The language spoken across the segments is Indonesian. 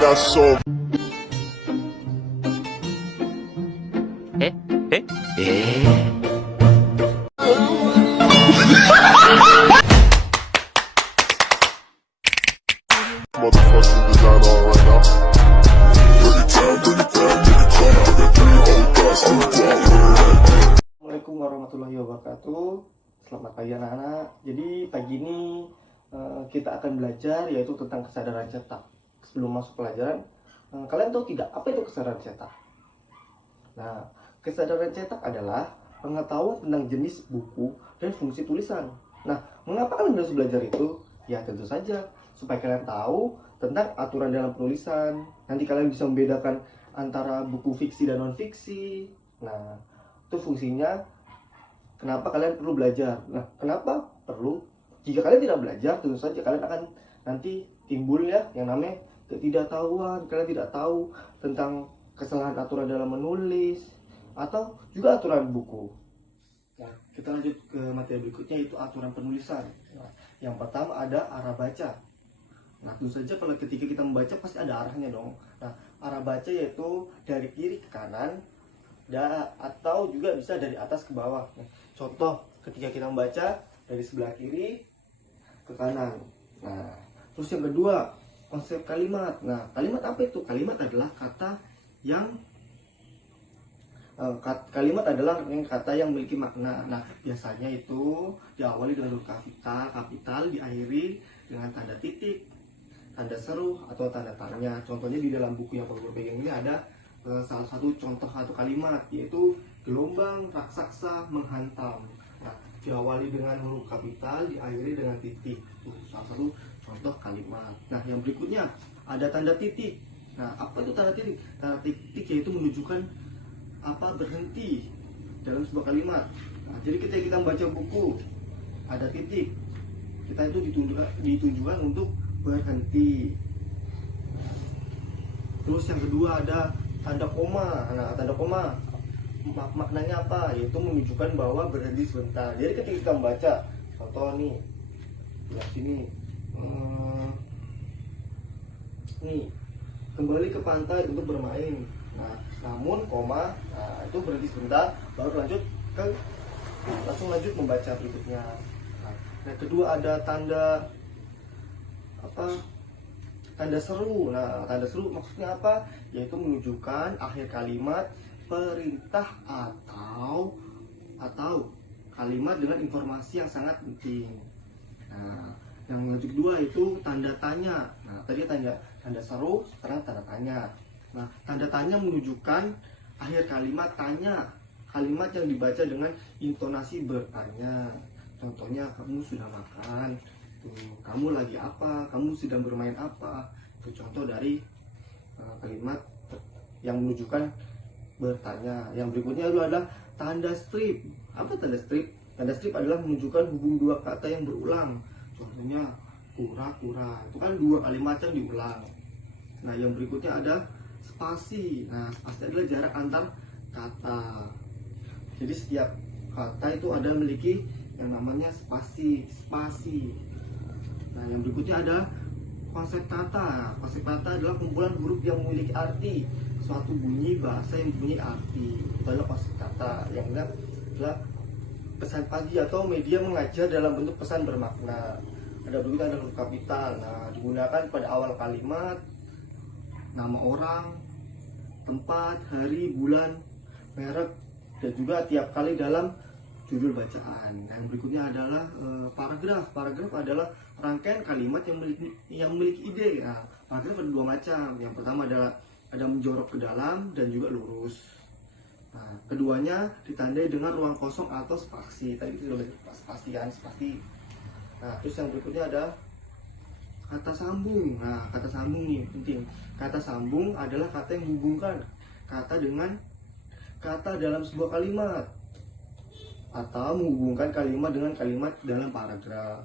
got so. Motherfucking design all right now. Assalamualaikum warahmatullahi wabarakatuh. Selamat pagi anak-anak. Jadi pagi ini kita akan belajar yaitu tentang kesadaran cetak. Sebelum masuk pelajaran, kalian tahu tidak apa itu kesadaran cetak? Nah, kesadaran cetak adalah pengetahuan tentang jenis buku dan fungsi tulisan. Nah, mengapa kalian harus belajar itu? Ya tentu saja supaya kalian tahu tentang aturan dalam penulisan. Nanti kalian bisa membedakan antara buku fiksi dan non fiksi. Nah, itu fungsinya kenapa kalian perlu belajar. Nah, kenapa perlu? Jika kalian tidak belajar, tentu saja kalian akan nanti timbul ya yang namanya ketidaktahuan. Kalian tidak tahu tentang kesalahan aturan dalam menulis atau juga aturan buku. Nah, kita lanjut ke materi berikutnya, yaitu aturan penulisan. Nah, yang pertama ada arah baca. Nah, tentu saja kalau ketika kita membaca pasti ada arahnya dong. Nah, arah baca yaitu dari kiri ke kanan atau juga bisa dari atas ke bawah. Nah, contoh ketika kita membaca dari sebelah kiri ke kanan. Nah, terus yang kedua konsep kalimat. Nah, kalimat apa itu? Kalimat adalah kata yang kata yang memiliki makna. Nah, biasanya itu diawali dengan huruf kapital, diakhiri dengan tanda titik, tanda seru atau tanda tanya. Contohnya di dalam buku yang Pak pegang ini ada salah satu contoh satu kalimat, yaitu gelombang raksasa menghantam. Nah, diawali dengan huruf kapital, diakhiri dengan titik. Itu salah satu contoh kalimat. Nah, yang berikutnya ada tanda titik. Nah, apa itu tanda titik? Tanda titik yaitu menunjukkan berhenti dalam sebuah kalimat. Nah, jadi ketika kita membaca buku ada titik, kita itu ditunjukkan untuk berhenti. Terus yang kedua ada tanda koma. Nah, tanda koma maknanya apa? Yaitu menunjukkan bahwa berhenti sebentar. Jadi ketika kita membaca, contoh nih, lihat sini, nih, kembali ke pantai untuk bermain. Nah, namun koma, nah, itu berhenti sebentar, baru langsung lanjut membaca berikutnya. Nah, yang kedua ada tanda seru. Nah, tanda seru maksudnya apa? Yaitu menunjukkan akhir kalimat perintah atau kalimat dengan informasi yang sangat penting. Nah, yang lanjut kedua itu tanda tanya. Nah, tadi tanda seru, sekarang tanda tanya. Nah, tanda tanya menunjukkan akhir kalimat tanya, kalimat yang dibaca dengan intonasi bertanya. Contohnya, kamu sudah makan, kamu lagi apa, kamu sedang bermain apa. Itu contoh dari kalimat yang menunjukkan bertanya. Yang berikutnya adalah tanda strip. Apa tanda strip? Tanda strip adalah menunjukkan hubung dua kata yang berulang. Contohnya kura-kura, itu kan dua kalimat yang diulang. Nah, yang berikutnya ada spasi. Nah, spasi adalah jarak antar kata. Jadi setiap kata itu ada memiliki yang namanya spasi. Nah, yang berikutnya ada konsep kata. Konsep kata adalah kumpulan huruf yang memiliki arti, suatu bunyi bahasa yang mempunyai arti. Itu adalah konsep kata. Yang kedua adalah pesan pagi atau media mengajar dalam bentuk pesan bermakna. Ada berikutnya ada huruf kapital. Nah, digunakan pada awal kalimat, nama orang, tempat, hari, bulan, merek, dan juga tiap kali dalam judul bacaan. Nah, yang berikutnya adalah paragraf. Paragraf adalah rangkaian kalimat yang memiliki ide. Nah, paragraf ada dua macam. Yang pertama adalah ada menjorok ke dalam dan juga lurus. Nah, keduanya ditandai dengan ruang kosong atau spasi. Tadi itu sudah spasi. Nah, terus yang berikutnya ada kata sambung. Nah, kata sambung nih penting. Kata sambung adalah kata yang menghubungkan kata dengan kata dalam sebuah kalimat atau menghubungkan kalimat dengan kalimat dalam paragraf.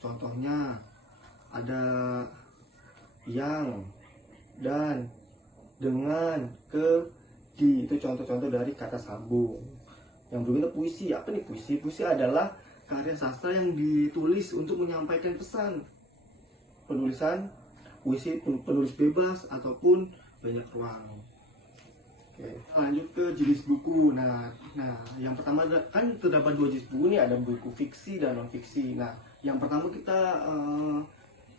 Contohnya ada yang, dan, dengan, ke, di. Itu contoh-contoh dari kata sambung. Yang berikutnya puisi. Apa nih puisi? Puisi adalah karya sastra yang ditulis untuk menyampaikan pesan. Penulisan puisi penulis bebas ataupun banyak ruang. Oke, lanjut ke jenis buku. Nah, yang pertama kan terdapat 2 jenis buku nih, ada buku fiksi dan non fiksi. Nah, yang pertama kita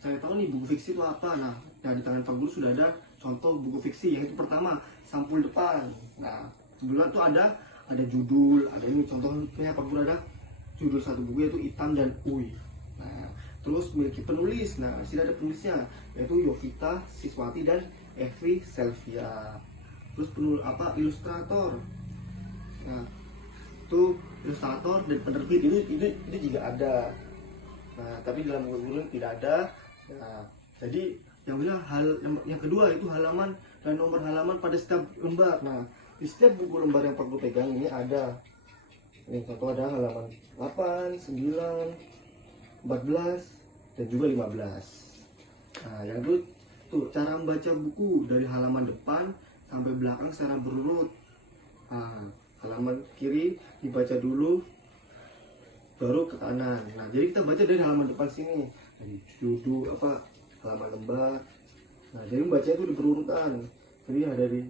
saya tahu nih buku fiksi itu apa. Nah, di tangan Pak Guru sudah ada contoh buku fiksi. Yang itu pertama, sampul depan. Nah, sebelah tuh ada judul, ada ini contohnya Pak Guru ada judul satu buku yaitu Hitam dan Uy. Nah, terus memiliki penulis. Nah, di sini ada penulisnya yaitu Yovita Siswati dan Evi Selvia. Terus ilustrator. Nah, itu ilustrator dan penerbit itu juga ada. Nah, tapi dalam buku Guru tidak ada. Nah, jadi yang kedua itu halaman dan nomor halaman pada setiap lembar. Nah, di setiap buku lembar yang Pak Guru pegang ini ada. Ini contoh ada halaman 8, 9, 14 dan juga 15. Nah, yang itu tuh cara membaca buku dari halaman depan sampai belakang secara berurut. Nah, halaman kiri dibaca dulu baru ke kanan. Nah, jadi kita baca dari halaman depan sini, dari judul halaman lembar. Nah, jadi membaca itu berurutan. Jadi ya dari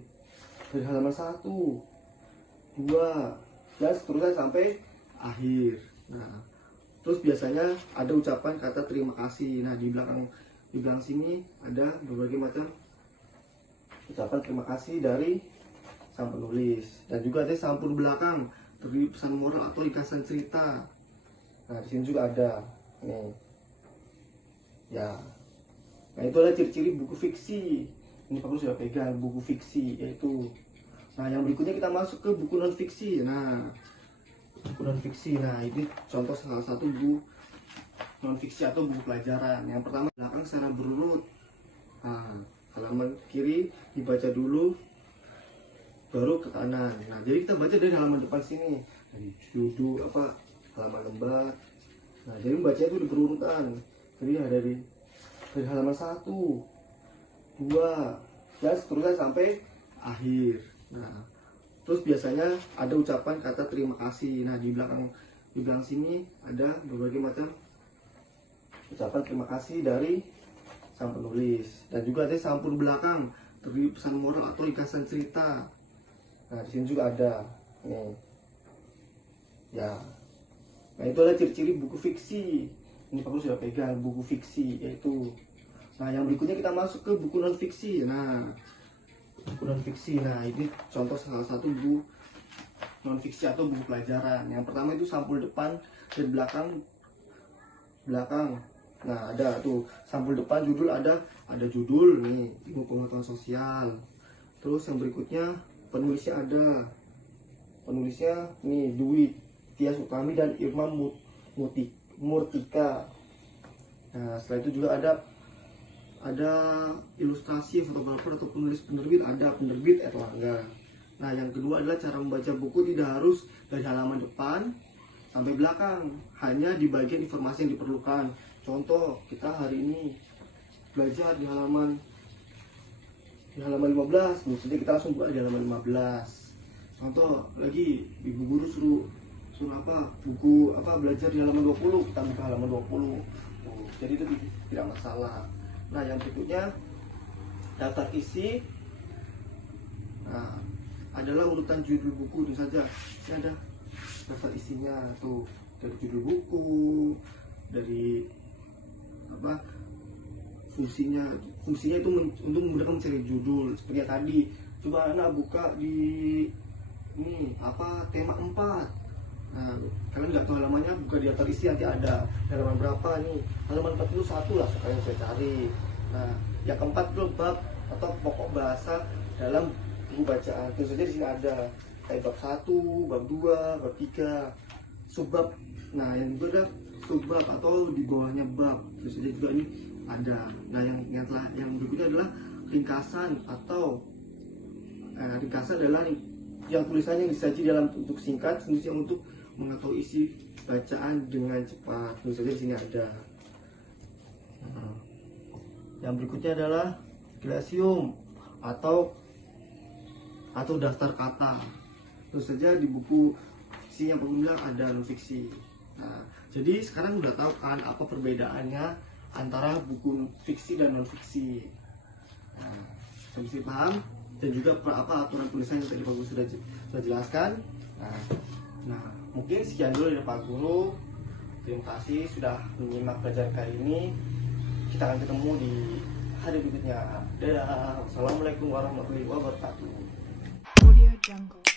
halaman 1, 2 dan seterusnya sampai akhir. Nah, terus biasanya ada ucapan kata terima kasih. Nah, di belakang sini ada berbagai macam ucapan terima kasih dari sang penulis, dan juga ada sampul belakang terdiri pesan moral atau ringkasan cerita. Nah, di sini juga ada nih ya. Nah, itu adalah ciri-ciri buku fiksi. Ini Pak Guru sudah pegang buku fiksi yaitu. Nah, yang berikutnya kita masuk ke buku non fiksi. Nah, buku non fiksi. Nah, ini contoh salah satu buku non fiksi atau buku pelajaran. Yang pertama belakang secara berurut. Nah, halaman kiri dibaca dulu baru ke kanan. Nah, jadi kita baca dari halaman depan sini, dari judul halaman lembar. Nah, jadi membaca itu berurutan. Jadi ya dari halaman 1, 2 dan seterusnya sampai akhir. Nah, terus biasanya ada ucapan kata terima kasih. Nah, di belakang sini ada berbagai macam ucapan terima kasih dari sang penulis, dan juga ada sampul belakang terdiri pesan moral atau ringkasan cerita. Nah, di sini juga ada nih ya. Nah, itu adalah ciri-ciri buku fiksi. Ini Pak Guru sudah pegang buku fiksi yaitu. Nah, yang berikutnya kita masuk ke buku non fiksi. Nah, buku non fiksi. Nah, ini contoh salah satu buku non fiksi atau buku pelajaran. Yang pertama itu sampul depan dan belakang. Nah, ada tuh sampul depan judul, ada judul nih, ilmu pengetahuan sosial. Terus yang berikutnya penulisnya ada. Penulisnya nih Dwi Tias Utami dan Irma Murtika. Nah, setelah itu juga ada ilustrasi, fotografer atau penerbit, ada penerbit Erlangga. Nah, yang kedua adalah cara membaca buku tidak harus dari halaman depan sampai belakang, hanya di bagian informasi yang diperlukan. Contoh, kita hari ini belajar di halaman 15, maksudnya kita langsung buka di halaman 15. Contoh lagi, ibu guru suruh buku belajar di halaman 20, kita buka halaman 20. Jadi itu tidak masalah. Nah, yang berikutnya daftar isi. Nah, adalah urutan judul buku itu saja. Ini ada daftar isinya tuh, dari judul buku, dari fungsinya itu untuk memudahkan mencari judul. Seperti yang tadi, coba anak buka di ini tema 4. Nah, kalian nggak tahu halamannya, buka di daftar isi, nanti ada halaman berapa nih, halaman 41 lah sekarang saya cari. Nah, yang keempat itu bab atau pokok bahasa dalam buku bacaan. Tentu saja di sini ada kayak bab 1, bab 2, bab 3, subbab. Nah, yang juga ada subbab atau di bawahnya bab. Tentu saja juga ini ada. Nah, yang berikutnya adalah ringkasan atau ringkasan adalah yang tulisannya disaji dalam bentuk singkat, fungsi untuk mengetahui isi bacaan dengan cepat. Tentu saja di sini ada. Yang berikutnya adalah glasium atau daftar kata. Tentu saja di buku fiksi yang Pak Guru bilang ada non fiksi. Nah, jadi sekarang udah tahu kan apa perbedaannya antara buku fiksi dan non fiksi. Nah, bisa paham, dan juga apa aturan tulisan yang tadi Pak Guru sudah jelaskan. Nah, mungkin sekian dulu dari Pak Guru. Terima kasih sudah menyimak pelajaran kali ini. Kita akan ketemu di hari berikutnya. Dadah. Wassalamualaikum warahmatullahi wabarakatuh. Audio Jungle.